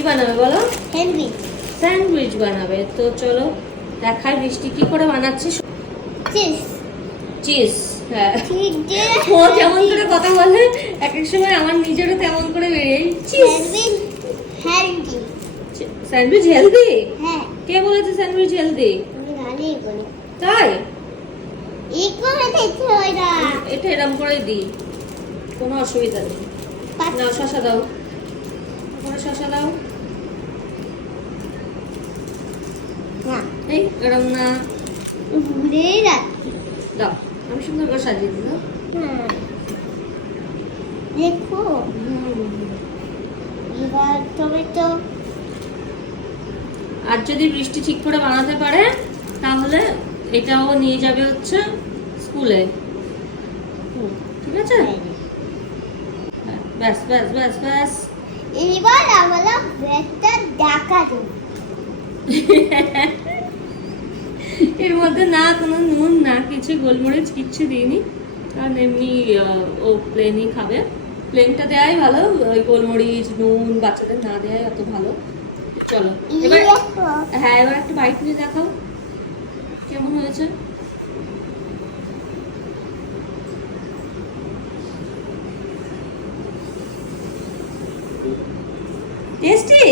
কি বানাবে বলো? স্যান্ডউইচ। স্যান্ডউইচ বানাবে। তো চলো দেখাই বৃষ্টি কি করে বানাচ্ছে। চিজ। চিজ, হ্যাঁ। চিজ দিয়ে ও যেমন করে কথা বলে এক এক সময় আমার নিজেরও তেমন করে বেরিয়ে cheese. Sandwich healthy. Sandwich healthy? হ্যাঁ, কে বলেছে স্যান্ডউইচ হেলদি? আমি জানিই বলি। তাই? এই করে দিতে হয় না। এটা এরকম করে দিই, কোনো অসুবিধা নেই। নাও শসা দাও, ওখানে শসা দাও। না, এই এরকম না, ভুলে যাচ্ছি। দাও আমি সুন্দর করে সাজিয়ে দিই। দাও। হ্যাঁ, দেখো এবার টমেটো। আর যদি বৃষ্টি ঠিক করে বানাতে পারে তাহলে এটাও নিয়ে যাবে হচ্ছে স্কুলে, ঠিক আছে? হ্যাঁ, ব্যাস ব্যাস ব্যাস ব্যাস। এবার আমরা ব্রেডটা ঢাকা দেব। এর মধ্যে না কোনো নুন না কিছু গোলমরিচ কিচ্ছু দিইনি, কারণ এমনি ও প্লেনই খাবে। প্লেনটা দেওয়াই ভালো, ওই গোলমরিচ নুন বাচ্চাদের না দেওয়াই অত ভালো। চলো এবার, হ্যাঁ এবার একটা বাইট নিয়ে দেখাও কেমন হয়েছে। টেস্টি।